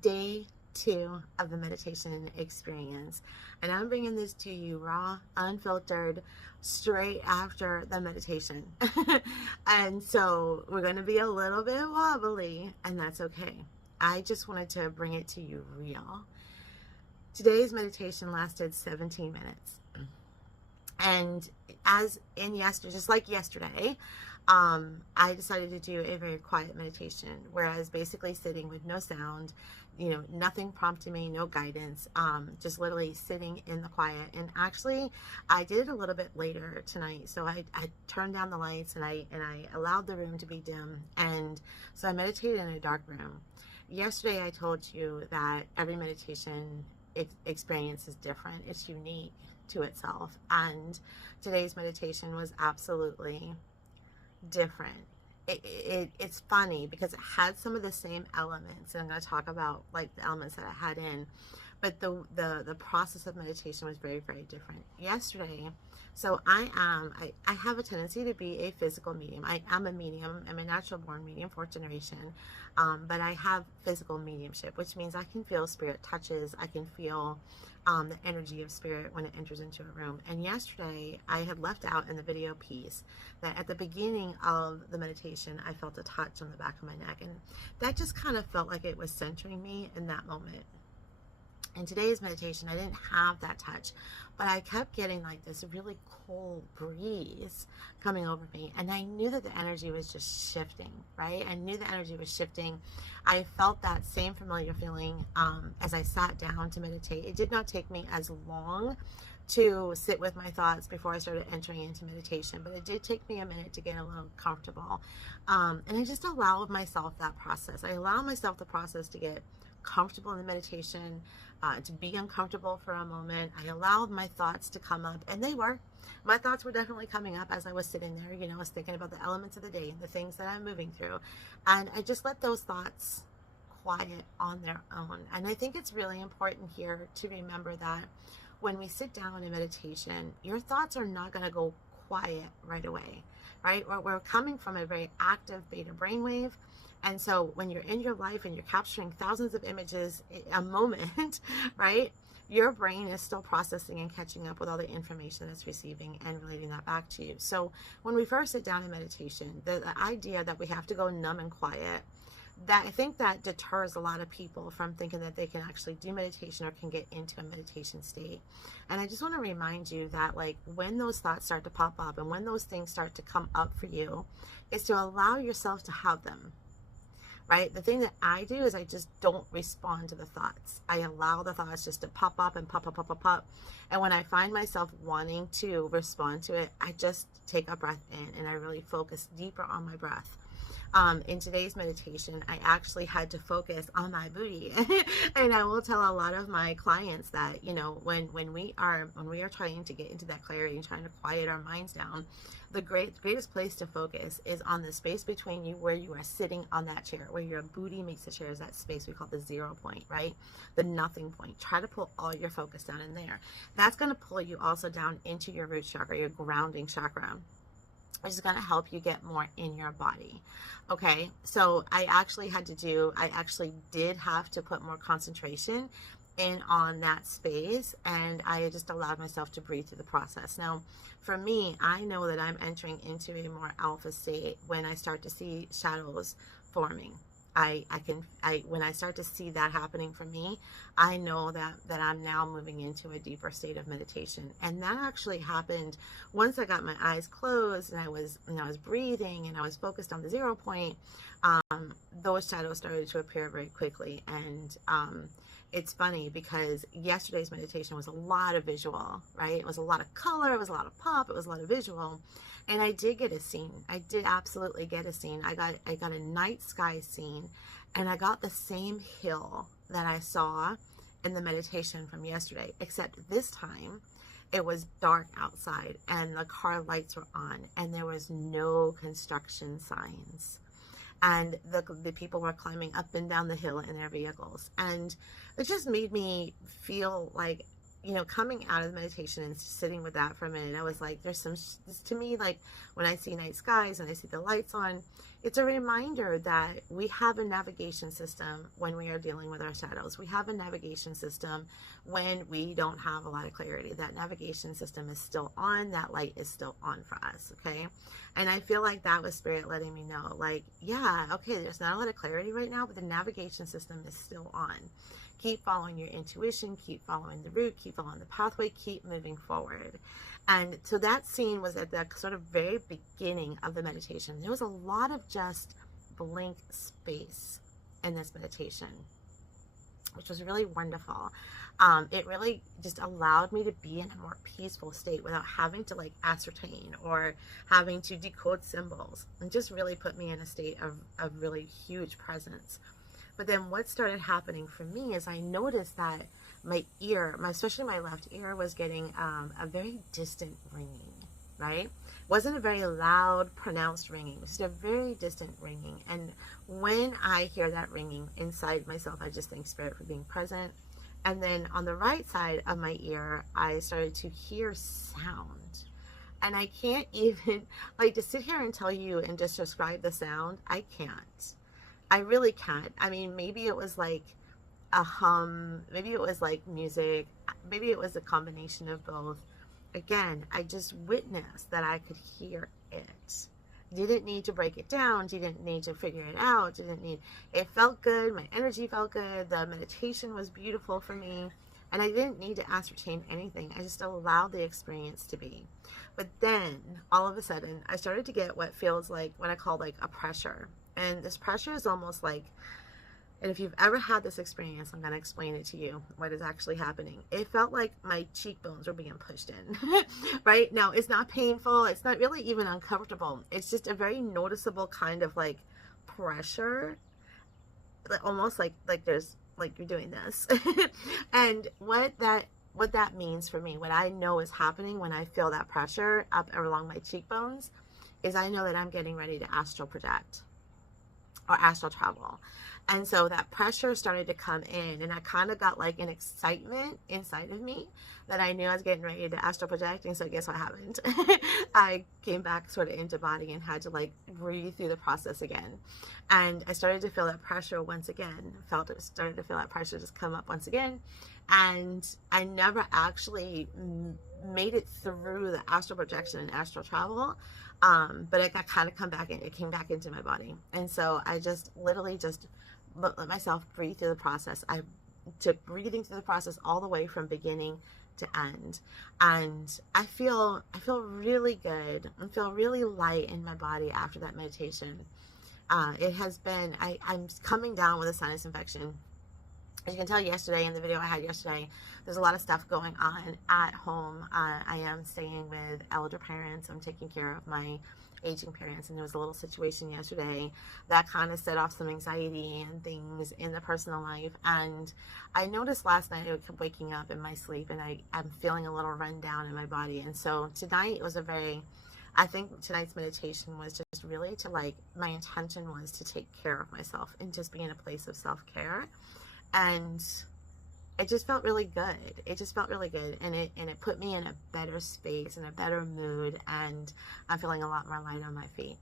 day 2 of the meditation experience, and I'm bringing this to you raw, unfiltered, straight after the meditation. And so we're going to be a little bit wobbly, and that's okay. I just wanted to bring it to you real. Today's meditation lasted 17 minutes. And as in yesterday, just like yesterday, I decided to do a very quiet meditation, whereas basically sitting with no sound, nothing prompting me, no guidance, just literally sitting in the quiet. And actually, I did it a little bit later tonight. So I turned down the lights and I allowed the room to be dim. And so I meditated in a dark room. Yesterday, I told you that every meditation experience is different. It's unique to itself. And today's meditation was absolutely different. It's funny because it had some of the same elements, and I'm going to talk about like the elements that I had in, but the process of meditation was very, very different. Yesterday, so I have a tendency to be a physical medium. I am a medium. I'm a natural born medium, fourth generation, but I have physical mediumship, which means I can feel spirit touches. I can feel the energy of spirit when it enters into a room. And yesterday, I had left out in the video piece that at the beginning of the meditation, I felt a touch on the back of my neck, and that just kind of felt like it was centering me in that moment. In today's meditation, I didn't have that touch, but I kept getting like this really cold breeze coming over me. And I knew that the energy was just shifting, right? I knew the energy was shifting. I felt that same familiar feeling as I sat down to meditate. It did not take me as long to sit with my thoughts before I started entering into meditation, but it did take me a minute to get a little comfortable. And I just allowed myself that process. I allowed myself the process to get comfortable in the meditation, to be uncomfortable for a moment. I allowed my thoughts to come up, and my thoughts were definitely coming up as I was sitting there. I was thinking about the elements of the day and the things that I'm moving through, and I just let those thoughts quiet on their own. And I think it's really important here to remember that when we sit down in meditation, your thoughts are not going to go quiet right away, right? We're coming from a very active beta brainwave. And so when you're in your life and you're capturing thousands of images a moment, right, your brain is still processing and catching up with all the information it's receiving and relating that back to you. So when we first sit down in meditation, the idea that we have to go numb and quiet, that I think that deters a lot of people from thinking that they can actually do meditation or can get into a meditation state. And I just want to remind you that like when those thoughts start to pop up and when those things start to come up for you, is to allow yourself to have them. Right? The thing that I do is I just don't respond to the thoughts. I allow the thoughts just to pop up and pop, pop, pop, pop, pop. And when I find myself wanting to respond to it, I just take a breath in and I really focus deeper on my breath. In today's meditation, I actually had to focus on my booty. And I will tell a lot of my clients that, when we are trying to get into that clarity and trying to quiet our minds down, the greatest place to focus is on the space between you where you are sitting on that chair, where your booty meets the chair, is that space we call the 0 point, right? The nothing point. Try to pull all your focus down in there. That's going to pull you also down into your root chakra, your grounding chakra, which is going to help you get more in your body. Okay, so I actually did have to put more concentration in on that space, and I just allowed myself to breathe through the process. Now, for me, I know that I'm entering into a more alpha state when I start to see shadows forming. When I start to see that happening for me, I know that I'm now moving into a deeper state of meditation. And that actually happened once I got my eyes closed and I was breathing and I was focused on the 0 point. Those shadows started to appear very quickly. And it's funny because yesterday's meditation was a lot of visual, right? It was a lot of color, it was a lot of pop, it was a lot of visual. And I did get a scene. I did absolutely get a scene. I got a night sky scene, and I got the same hill that I saw in the meditation from yesterday, except this time it was dark outside and the car lights were on and there was no construction signs. And the people were climbing up and down the hill in their vehicles. And it just made me feel like, coming out of the meditation and sitting with that for a minute, I was like, to me, like when I see night skies and I see the lights on, It's a reminder that we have a navigation system when we are dealing with our shadows. We have a navigation system when we don't have a lot of clarity. That navigation system is still on. That light is still on for us, okay? And I feel like that was Spirit letting me know, like, yeah, okay, there's not a lot of clarity right now, but the navigation system is still on. Keep following your intuition, keep following the route, keep following the pathway, keep moving forward. And so that scene was at the sort of very beginning of the meditation. There was a lot of just blank space in this meditation, which was really wonderful. It really just allowed me to be in a more peaceful state without having to like ascertain or having to decode symbols, and just really put me in a state of really huge presence. But then what started happening for me is I noticed that my ear, especially my left ear, was getting a very distant ringing, right? Wasn't a very loud, pronounced ringing, just a very distant ringing. And when I hear that ringing inside myself, I just thank Spirit for being present. And then on the right side of my ear, I started to hear sound. And I can't even, like, to sit here and tell you and just describe the sound, I can't. I really can't. I mean, maybe it was like a hum, maybe it was like music, maybe it was a combination of both. Again, I just witnessed that I could hear it. Didn't need to break it down, didn't need to figure it out, it felt good, my energy felt good, the meditation was beautiful for me, and I didn't need to ascertain anything. I just allowed the experience to be. But then, all of a sudden, I started to get what feels like, what I call like a pressure. And this pressure is almost like, and if you've ever had this experience, I'm going to explain it to you, what is actually happening. It felt like my cheekbones were being pushed in, right? Now, it's not painful. It's not really even uncomfortable. It's just a very noticeable kind of like pressure, almost like there's, like you're doing this. And what that means for me, what I know is happening when I feel that pressure up along my cheekbones, is I know that I'm getting ready to astral project or astral travel. And so that pressure started to come in, and I kind of got like an excitement inside of me that I knew I was getting ready to astral project. And so guess what happened? I came back sort of into body and had to like breathe through the process again. And I started to feel that pressure once again. Started to feel that pressure just come up once again. And I never actually made it through the astral projection and astral travel. But it got kind of it came back into my body. And so I just literally just let myself breathe through the process. I took breathing through the process all the way from beginning to end. And I feel really good. I feel really light in my body after that meditation. It has been, I'm coming down with a sinus infection. As you can tell yesterday in the video I had yesterday, there's a lot of stuff going on at home. I am staying with elder parents. I'm taking care of my aging parents, and there was a little situation yesterday that kind of set off some anxiety and things in the personal life. And I noticed last night I kept waking up in my sleep, and I'm feeling a little run down in my body. And so tonight was I think tonight's meditation was just really to like, my intention was to take care of myself and just be in a place of self-care. And it just felt really good. It just felt really good. And it put me in a better space, in a better mood. And I'm feeling a lot more light on my feet.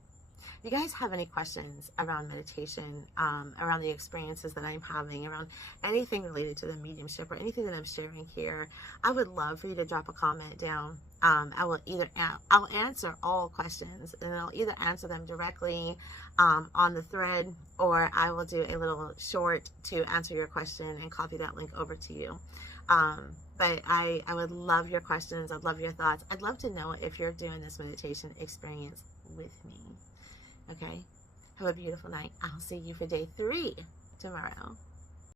If you guys have any questions around meditation, around the experiences that I'm having, around anything related to the mediumship or anything that I'm sharing here, I would love for you to drop a comment down. I'll answer all questions, and I'll either answer them directly on the thread, or I will do a little short to answer your question and copy that link over to you. But I would love your questions. I'd love your thoughts. I'd love to know if you're doing this meditation experience with me. Okay? Have a beautiful night. I'll see you for day 3 tomorrow.